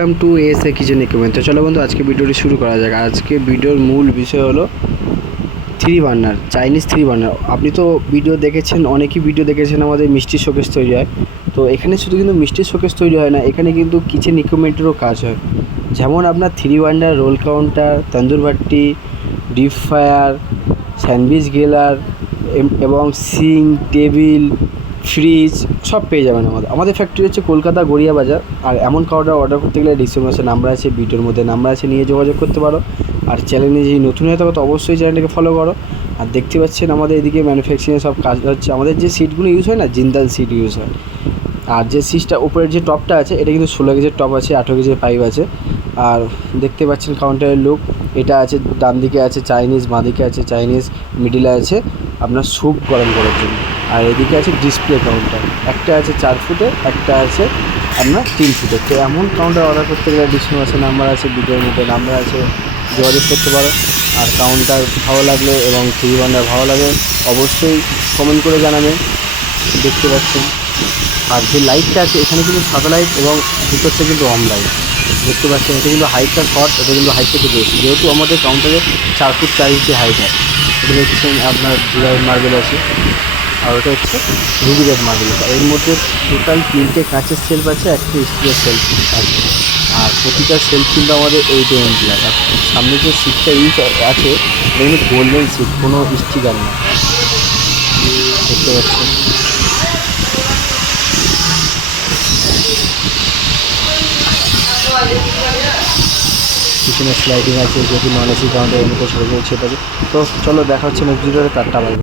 Welcome to S A kitchen equipment. তো চলো বন্ধু, আজকে ভিডিওটি শুরু করা যাক। আজকে ভিডিওর মূল বিষয় হলো three burner, Chinese three burner. আপনি তো ভিডিও দেখেছেন, অনেকেই ভিডিও দেখেছেন আমাদের মিষ্টির শোকেস তৈরি হয়। তো এখানে শুধু কিন্তু মিষ্টির শোকেস তৈরি হয় না, এখানে কিন্তু কিচেন ইকুইপমেন্টেরও কাজ হয়। যেমন আপনার থ্রি বার্নার, রোল কাউন্টার, তন্দুর Bhatti, deep fryer, sandwich griller এবং সিঙ্ক, টেবিল, ফ্রিজ সব পেয়ে যাবেন। আমাদের ফ্যাক্টরি হচ্ছে কলকাতা গড়িয়া বাজার। আর এমন কাউন্টার অর্ডার করতে গেলে ডিসক্রিপশনে নাম্বার আছে, ভিডিওর মধ্যে নাম্বার আছে, নিয়ে যোগাযোগ করতে পারো। আর চ্যানেলে যদি নতুন হয়ে থাকো তো অবশ্যই চ্যানেলটাকে ফলো করো। আর দেখতে পাচ্ছেন আমাদের এদিকে ম্যানুফ্যাকচারিংয়ে সব কাজ হচ্ছে। আমাদের যে সিটগুলো ইউজ হয় না, জিন্দাল সিট ইউজ হয়। আর যে সিটটা উপরের যে টপটা আছে, এটা কিন্তু 16 কেজির টপ আছে, 18 কেজির পাইপ আছে। আর দেখতে পাচ্ছেন কাউন্টারের লুক, এটা আছে ডান দিকে আছে চাইনিজ, বাঁ দিকে আছে চাইনিজ, মিডিলে আছে আপনার স্যুপ গরম করার জন্য। আর এদিকে আছে ডিসপ্লে কাউন্টার, একটা আছে 4 ফুটে, একটা আছে আপনার 3 ফুটে। তো এমন কাউন্টার অর্ডার করতে গেলে ডিসক্রিপশনে নাম্বার আছে, ভিডিওর মধ্যে নাম্বার আছে, যোগাযোগ করতে পারো। আর কাউন্টার ভালো লাগলে এবং থ্রি বার্নার ভালো লাগে অবশ্যই কমেন্ট করে জানাবেন। দেখতে পাচ্ছেন আর যে লাইটটা আছে এখানে কিন্তু সাদা লাইট এবং ভিতরটা কিন্তু অন লাইট। দেখতে পাচ্ছেন এটা কিন্তু হাইটটা শর্ট, এটা কিন্তু হাইটটা একটু বেশি, যেহেতু আমাদের কাউন্টারে 4 ফুট 4 ইঞ্চি হাইট হয়। এটা দেখছেন আপনার জিরাইড মার্বেল আছে, আর ওটা হচ্ছে রুবি রেড মার্বেল আছে। এর মধ্যে টোটাল 3টে কাঁচের সেলফ আছে, একটা স্টিলের সেলফ আছে। আর প্রতিটা সেলফ কিন্তু আমাদের 8 mm গ্লাস। আর সামনে যে সিটটা ইউজ আছে এটা কিন্তু গোল্ডেন সিট, কোনো স্টিকার না। দেখতে পাচ্ছেন পিছনে স্লাইডিং আছে, যেহেতু নন এসি কাউন্টার এর মধ্যে ছোটো ছোটো ছেট আছে। তো চলো দেখা হচ্ছে নেক্সট ভিডিওতে, টাটা বাই।